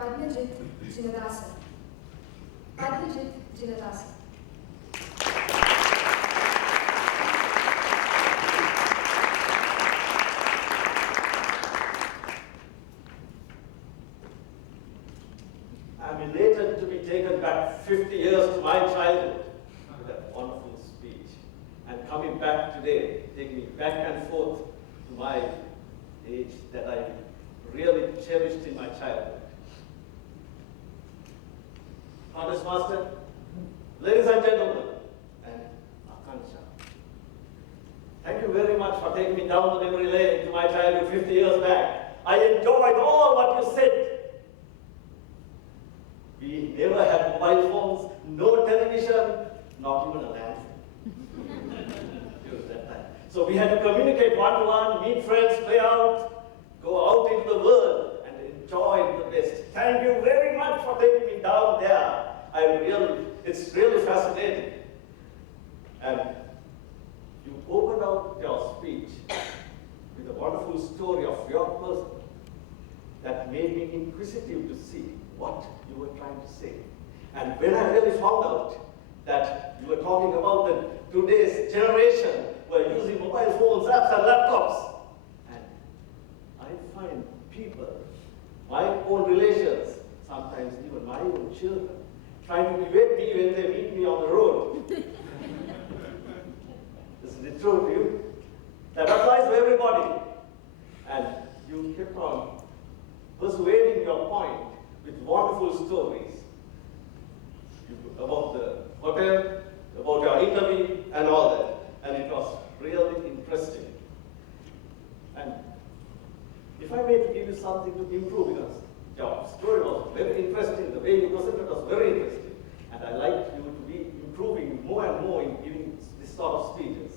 Padmajith, Jinadasa. Padmajith, Jinadasa. I'm elated to be taken back 50 years to my childhood with that wonderful speech. And coming back today, taking me back and forth to my age that I really cherished in my childhood. Honest Master, ladies and gentlemen, and Akansha, thank you very much for taking me down the memory lane to my childhood 50 years back. I enjoyed all what you said. We never had mobile phones, no television, not even a landphone. During that time. So we had to communicate one-to-one, meet friends, play out, go out into the world and enjoy the best. Thank you very much for taking me down there. It's really fascinating. And you opened out your speech with a wonderful story of your person that made me inquisitive to see what you were trying to say. And when I really found out that you were talking about that today's generation were using mobile phones, apps, and laptops, and I find people, my own relations, sometimes even my own children, trying to debate me when they meet me on the road. Isn't it true to you? That applies to everybody. And you kept on persuading your point with wonderful stories about the hotel, about your interview, and all that. And it was really interesting. And if I may to give you something to improve, because your story was very interesting, the way you presented was very interesting. And I like you to be improving more and more in giving this sort of speeches.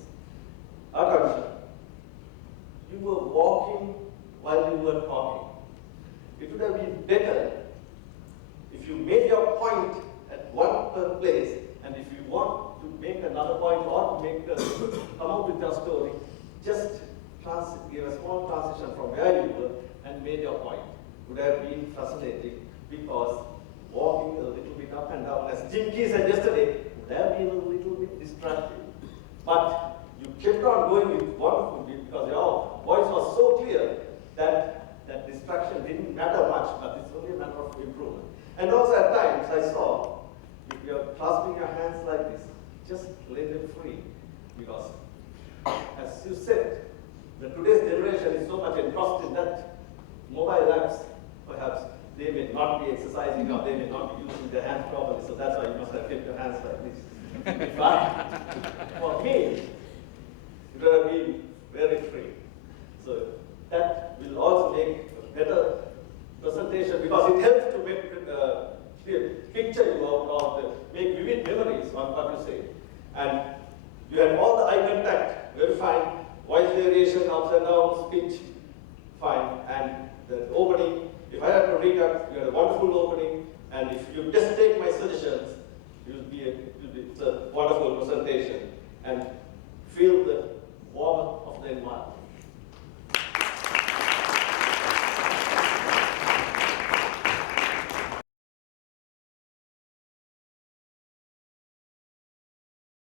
Akansha, you were walking while you were talking. It would have been better if you made your point at one place, and if you want to make another point or to come up with your story, just give a small transition from where you were and made your point. Would have been fascinating, because walking a little bit up and down, as Jim Key said yesterday, would have been a little bit distracting. But you kept on going with wonderful, because your voice was so clear that that distraction didn't matter much, but it's only a matter of improvement. And also at times I saw, if you're clasping your hands like this, just let them free. Because as you said, the today's generation is so much engrossed in that mobile apps, perhaps they may not be exercising or they may not be using their hands properly, so that's why you must have kept your hands like this. But for me, it would have been very free. So that will also make a better presentation, because it helps to make picture you out or make vivid memories on what you say. And you had all the eye contact, very fine, voice variation, ups and downs, speech, fine. And the opening, if I had to recap, you had a wonderful opening, and if you just take my suggestions, it's a wonderful presentation.